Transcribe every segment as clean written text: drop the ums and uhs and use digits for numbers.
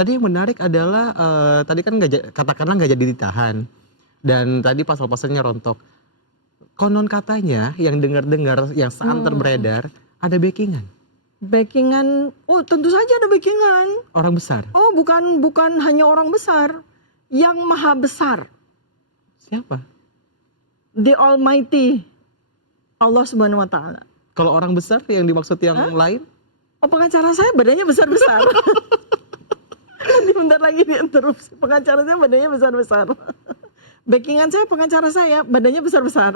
Tadi yang menarik adalah tadi kan katakanlah nggak jadi ditahan dan tadi pasal-pasalnya rontok. Konon katanya yang dengar-dengar yang santer beredar ada backingan Backingan, oh tentu saja ada backingan. orang besar. Oh bukan hanya orang besar, yang maha besar, Siapa? the Almighty, Allah Subhanahu Wa Taala. Kalau orang besar yang dimaksud yang lain? Oh pengacara saya badannya besar-besar. Nanti bentar lagi diinterupsi. Pengacara saya badannya besar-besar. Backingan saya, pengacara saya badannya besar-besar.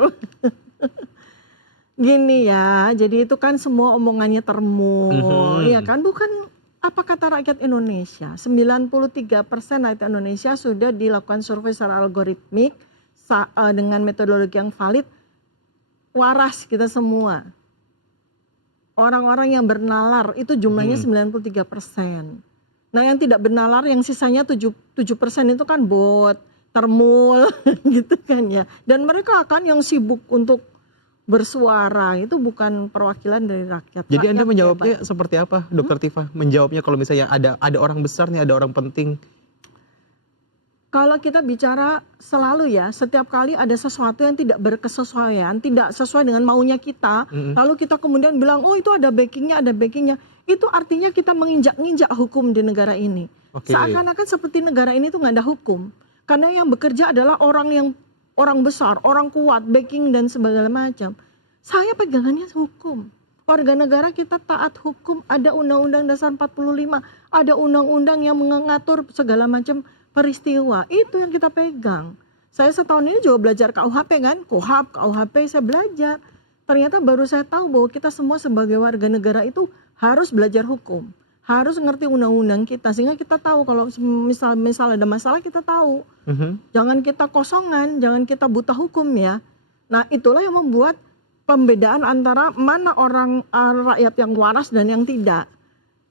Gini ya, jadi itu kan semua omongannya termul, ya kan? Bukan apa kata rakyat Indonesia. 93% rakyat Indonesia sudah dilakukan survei secara algoritmik dengan metodologi yang valid. Waras kita semua. Orang-orang yang bernalar itu jumlahnya 93%. Nah yang tidak bernalar yang sisanya 7% itu kan bot, termul gitu kan ya. Dan mereka akan yang sibuk untuk bersuara, itu bukan perwakilan dari rakyat. Jadi rakyat Anda menjawabnya hebat. seperti apa, Dokter Tifa? Menjawabnya kalau misalnya ada orang besar nih, ada orang penting. Kalau kita bicara selalu ya, setiap kali ada sesuatu yang tidak berkesesuaian, tidak sesuai dengan maunya kita, lalu kita kemudian bilang, oh itu ada backingnya, itu artinya kita menginjak-injak hukum di negara ini. Oke. Seakan-akan seperti negara ini tuh nggak ada hukum, karena yang bekerja adalah orang besar, orang kuat, backing dan segala macam. Saya pegangannya hukum. Warga negara kita taat hukum, ada Undang-Undang Dasar 45, ada undang-undang yang mengatur segala macam peristiwa, itu yang kita pegang. Saya setahun ini juga belajar KUHP kan, KUHP saya belajar. Ternyata baru saya tahu bahwa kita semua sebagai warga negara itu harus belajar hukum. Harus ngerti undang-undang kita, sehingga kita tahu kalau misal ada masalah kita tahu. Jangan kita kosongan, jangan kita buta hukum ya. Nah itulah yang membuat pembedaan antara mana orang rakyat yang waras dan yang tidak.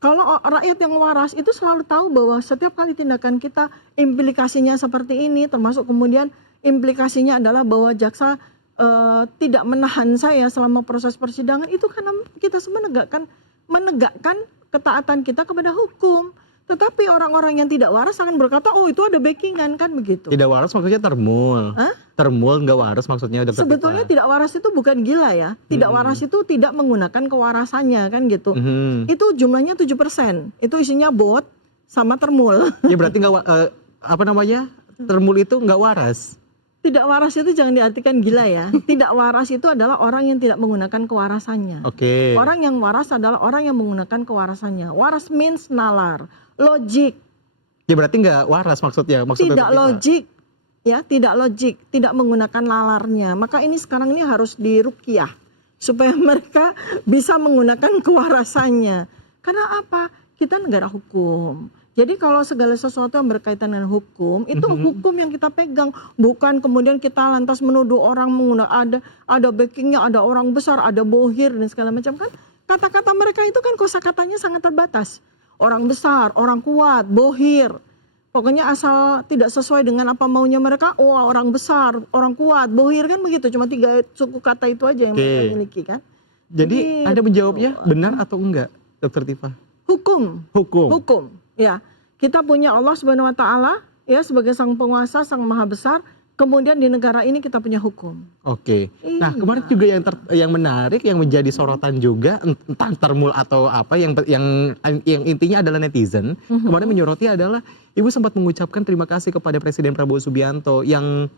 Kalau rakyat yang waras itu selalu tahu bahwa setiap kali tindakan kita implikasinya seperti ini, termasuk kemudian implikasinya adalah bahwa jaksa tidak menahan saya selama proses persidangan, itu karena kita semua menegakkan ketaatan kita kepada hukum. Tetapi orang-orang yang tidak waras akan berkata, oh itu ada backingan kan begitu. Tidak waras maksudnya termul. Hah? Termul nggak waras maksudnya Dokter Sebetulnya Tifa. tidak waras itu bukan gila ya. Tidak waras itu tidak menggunakan kewarasannya kan gitu. Itu jumlahnya 7%. Itu isinya bot sama termul. Ya berarti termul itu nggak waras. Tidak waras itu jangan diartikan gila ya. Tidak waras itu adalah orang yang tidak menggunakan kewarasannya. Oke. Orang yang waras adalah orang yang menggunakan kewarasannya. Waras means nalar, logik. Ya berarti nggak waras maksudnya. Tidak logik. Ya, tidak logik, tidak menggunakan nalarnya. Maka ini sekarang ini harus diruqyah supaya mereka bisa menggunakan kewarasannya. Karena apa? Kita negara hukum. Jadi kalau segala sesuatu yang berkaitan dengan hukum, itu hukum yang kita pegang. Bukan kemudian kita lantas menuduh orang menggunakan ada backingnya, ada orang besar, ada bohir dan segala macam kan. Kata-kata mereka itu kan kosakatanya sangat terbatas. Orang besar, orang kuat, bohir. Pokoknya asal tidak sesuai dengan apa maunya mereka, oh orang besar, orang kuat, bohir kan begitu. Cuma 3 suku kata itu aja yang mereka miliki kan. Jadi Anda menjawabnya benar atau enggak, Dokter Tifa? Hukum. Ya, kita punya Allah Subhanahu Wa Taala ya sebagai sang penguasa, sang maha besar. Kemudian di negara ini kita punya hukum. Oke. Nah kemarin juga yang menarik, yang menjadi sorotan juga, entah termul atau apa, yang intinya adalah netizen. Kemarin menyoroti adalah Ibu sempat mengucapkan terima kasih kepada Presiden Prabowo Subianto yang...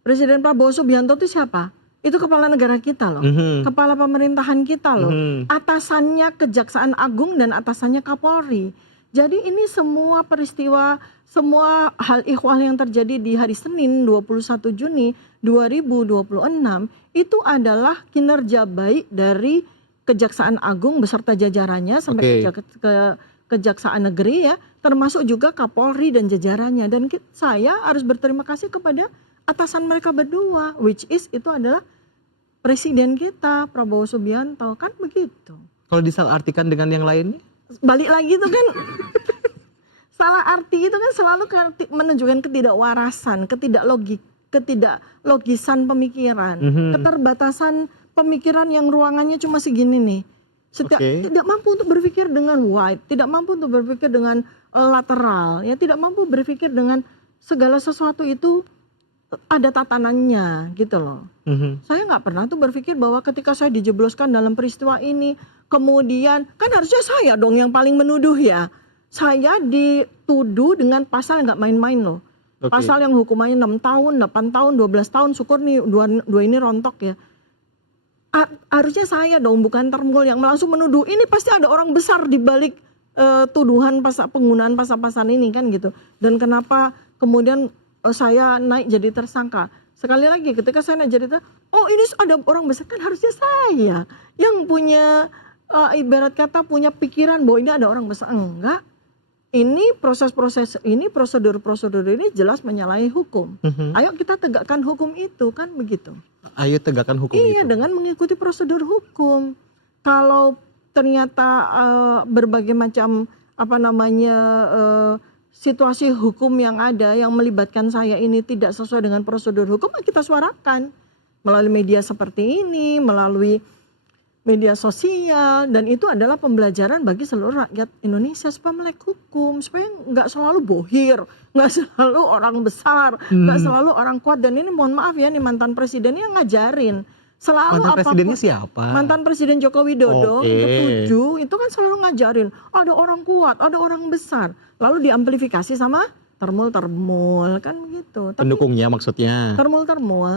Presiden Prabowo Subianto itu siapa? Itu kepala negara kita loh, kepala pemerintahan kita loh. Atasannya Kejaksaan Agung dan atasannya Kapolri. Jadi ini semua peristiwa, semua hal ihwal yang terjadi di hari Senin 21 Juni 2026 itu adalah kinerja baik dari Kejaksaan Agung beserta jajarannya sampai ke Kejaksaan Negeri ya, termasuk juga Kapolri dan jajarannya. Dan saya harus berterima kasih kepada atasan mereka berdua, which is itu adalah Presiden kita Prabowo Subianto, kan begitu. Kalau disalahartikan dengan yang lainnya? Balik lagi itu kan salah arti itu kan selalu menunjukkan ketidakwarasan, ketidaklogisan pemikiran, keterbatasan pemikiran yang ruangannya cuma segini nih. Tidak mampu untuk berpikir dengan wide, tidak mampu untuk berpikir dengan lateral, ya tidak mampu berpikir dengan segala sesuatu itu ada tatanannya gitu loh. Saya nggak pernah tuh berpikir bahwa ketika saya dijebloskan dalam peristiwa ini, kemudian kan harusnya saya dong yang paling menuduh ya. Saya dituduh dengan pasal nggak main-main loh. Oke. Pasal yang hukumannya 6 tahun, 8 tahun, 12 tahun, syukur nih dua ini rontok ya. Harusnya saya dong, bukan Termul yang langsung menuduh. Ini pasti ada orang besar di balik tuduhan penggunaan pasal-pasal ini kan gitu. Dan kenapa kemudian saya naik jadi tersangka. Sekali lagi ketika saya naik jadi tersangka, oh ini ada orang besar, kan harusnya saya yang punya ibarat kata punya pikiran bahwa ini ada orang besar. Enggak, ini proses-proses ini, prosedur-prosedur ini jelas menyalahi hukum. Ayo kita tegakkan hukum itu, kan begitu. Ayo tegakkan hukum Iya, itu. dengan mengikuti prosedur hukum. Kalau ternyata berbagai macam situasi hukum yang ada yang melibatkan saya ini tidak sesuai dengan prosedur hukum, kita suarakan melalui media seperti ini, melalui media sosial, dan itu adalah pembelajaran bagi seluruh rakyat Indonesia supaya melek hukum, supaya nggak selalu bohir, nggak selalu orang besar, nggak selalu orang kuat. Dan ini mohon maaf ya, nih mantan presidennya ngajarin selalu Mantan presidennya apapun. siapa? Mantan Presiden Joko Widodo Oke. ke-7 itu kan selalu ngajarin ada orang kuat, ada orang besar, lalu diamplifikasi sama termul kan begitu. Tapi Pendukungnya maksudnya. termul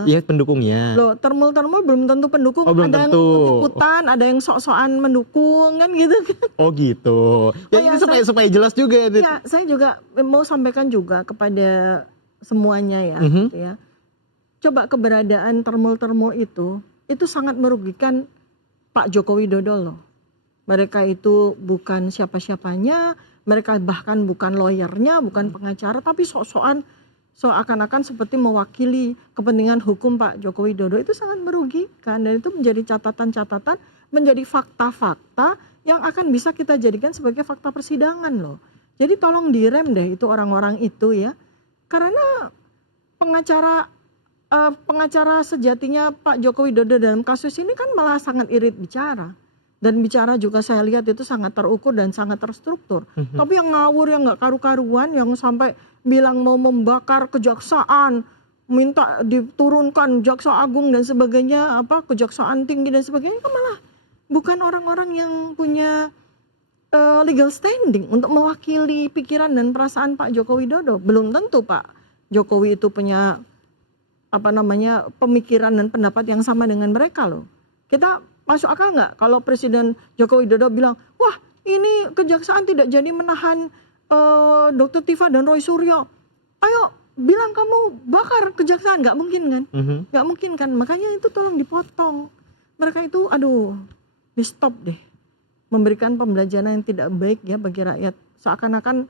Iya, pendukungnya. loh, termul belum tentu pendukung. Oh, belum ada tentu. yang ikut-ikutan, ada yang sok-sokan mendukung kan gitu kan. Oh gitu. Ya Oh, ini ya, supaya jelas juga ya. Dit. Ya, saya juga mau sampaikan juga kepada semuanya ya, gitu ya. Coba keberadaan termul itu sangat merugikan Pak Joko Widodo loh. Mereka itu bukan siapa-siapanya, mereka bahkan bukan lawyernya, bukan pengacara, tapi sok-sokan seakan-akan seperti mewakili kepentingan hukum Pak Joko Widodo. Itu sangat merugikan, dan itu menjadi catatan-catatan, menjadi fakta-fakta yang akan bisa kita jadikan sebagai fakta persidangan loh. Jadi tolong direm deh itu orang-orang itu ya. Karena pengacara sejatinya Pak Joko Widodo dalam kasus ini kan malah sangat irit bicara. Dan bicara juga saya lihat itu sangat terukur dan sangat terstruktur. Tapi yang ngawur, yang gak karu-karuan, yang sampai bilang mau membakar kejaksaan, minta diturunkan jaksa agung dan sebagainya, kejaksaan tinggi dan sebagainya, kan malah bukan orang-orang yang punya legal standing untuk mewakili pikiran dan perasaan Pak Joko Widodo. Belum tentu Pak Jokowi itu punya pemikiran dan pendapat yang sama dengan mereka loh. Kita masuk akal nggak kalau Presiden Joko Widodo bilang, wah ini kejaksaan tidak jadi menahan Dr. Tifa dan Roy Suryo. Ayo bilang kamu bakar kejaksaan, nggak mungkin kan? Nggak mungkin kan? Makanya itu tolong dipotong. Mereka itu di stop deh. Memberikan pembelajaran yang tidak baik ya bagi rakyat. Seakan-akan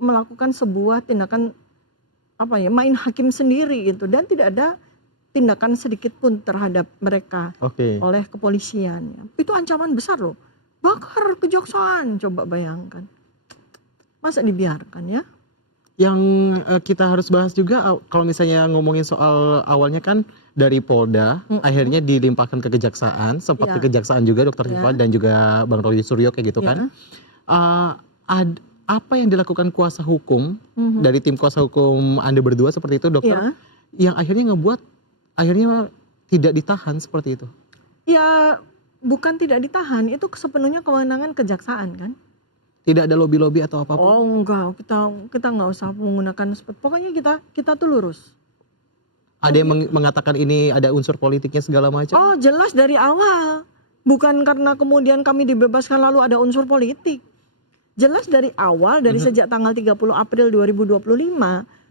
melakukan sebuah tindakan main hakim sendiri gitu, dan tidak ada tindakan sedikit pun terhadap mereka oleh kepolisian. Itu ancaman besar loh, bakar kejaksaan, coba bayangkan, masa dibiarkan ya. Yang kita harus bahas juga kalau misalnya ngomongin soal awalnya kan dari Polda, akhirnya dilimpahkan ke kejaksaan, sempat ke kejaksaan juga Dr. Tifa dan juga Bang Roy Suryo kayak gitu kan. Apa yang dilakukan kuasa hukum dari tim kuasa hukum Anda berdua seperti itu dokter, yang akhirnya ngebuat akhirnya tidak ditahan seperti itu? Ya bukan tidak ditahan, itu sepenuhnya kewenangan kejaksaan kan. Tidak ada lobby-lobby atau apapun? Oh enggak, kita nggak usah menggunakan, pokoknya kita tuh lurus. Ada yang mengatakan ini ada unsur politiknya segala macam? Oh jelas dari awal, bukan karena kemudian kami dibebaskan lalu ada unsur politik. Jelas dari awal, dari sejak tanggal 30 April 2025,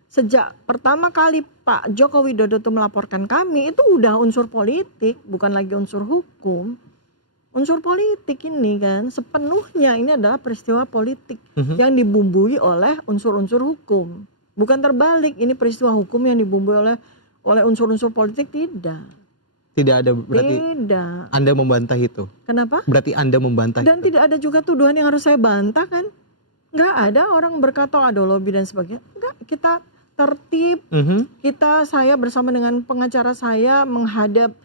sejak pertama kali Pak Joko Widodo itu melaporkan kami, itu udah unsur politik, bukan lagi unsur hukum. Unsur politik ini kan sepenuhnya ini adalah peristiwa politik yang dibumbui oleh unsur-unsur hukum. Bukan terbalik, ini peristiwa hukum yang dibumbui oleh unsur-unsur politik, tidak. Tidak ada, berarti tidak. Anda membantah itu? Kenapa? Berarti Anda membantah dan itu. Tidak ada juga tuduhan yang harus saya bantah kan. Nggak ada orang berkata ada lobby dan sebagainya. Enggak, kita tertib. Saya bersama dengan pengacara saya menghadap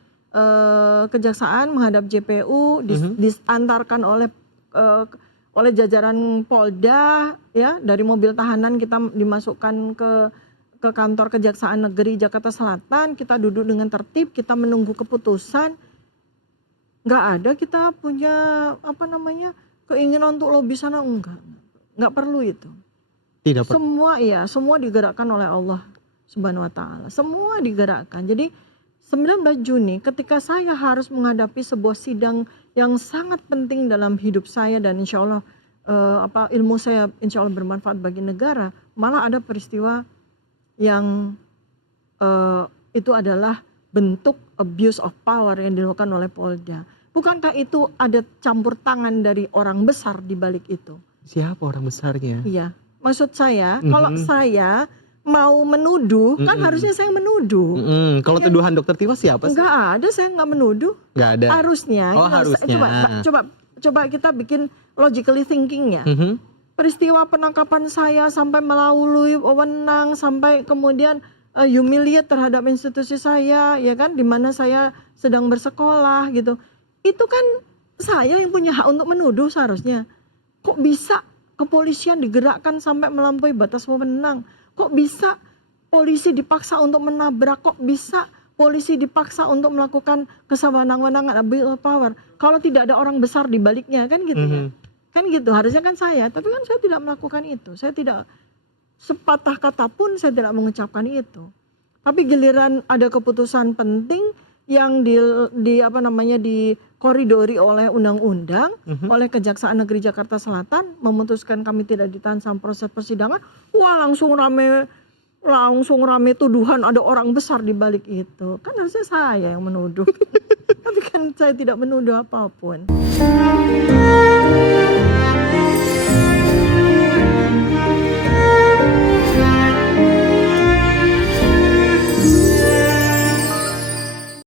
kejaksaan, menghadap JPU, diantarkan oleh oleh jajaran Polda ya, dari mobil tahanan kita dimasukkan ke kantor Kejaksaan Negeri Jakarta Selatan, kita duduk dengan tertib, kita menunggu keputusan. Nggak ada kita punya keinginan untuk lobby sana, nggak perlu itu. Tidak per- Semua digerakkan oleh Allah Subhanahu wa taala. Semua digerakkan. Jadi 19 Juni ketika saya harus menghadapi sebuah sidang yang sangat penting dalam hidup saya, dan insya Allah ilmu saya insya Allah bermanfaat bagi negara, malah ada peristiwa yang itu adalah bentuk abuse of power yang dilakukan oleh Polda. Bukankah itu ada campur tangan dari orang besar di balik itu? Siapa orang besarnya? Iya, maksud saya kalau saya mau menuduh kan harusnya saya menuduh. Kalau tuduhan Dokter Tiwa siapa sih? Enggak ada, saya nggak menuduh. Nggak ada. Harusnya. Oh, harusnya. Coba kita bikin logically thinkingnya. Peristiwa penangkapan saya sampai melalui wewenang, sampai kemudian humiliate terhadap institusi saya, ya kan, di mana saya sedang bersekolah gitu. Itu kan saya yang punya hak untuk menuduh seharusnya. Kok bisa kepolisian digerakkan sampai melampaui batas wewenang? Kok bisa polisi dipaksa untuk menabrak? Kok bisa polisi dipaksa untuk melakukan kesewenang-wenangan abuse of power? Kalau tidak ada orang besar di baliknya, kan gitu ya. Kan gitu, harusnya kan saya, tapi kan saya tidak melakukan itu. Saya tidak, sepatah kata pun saya tidak mengucapkan itu. Tapi giliran ada keputusan penting yang dikoridori oleh undang-undang, oleh Kejaksaan Negeri Jakarta Selatan, memutuskan kami tidak ditahan sama proses persidangan, wah langsung rame tuduhan ada orang besar di balik itu. Kan harusnya saya yang menuduh. Tapi kan saya tidak menuduh apapun.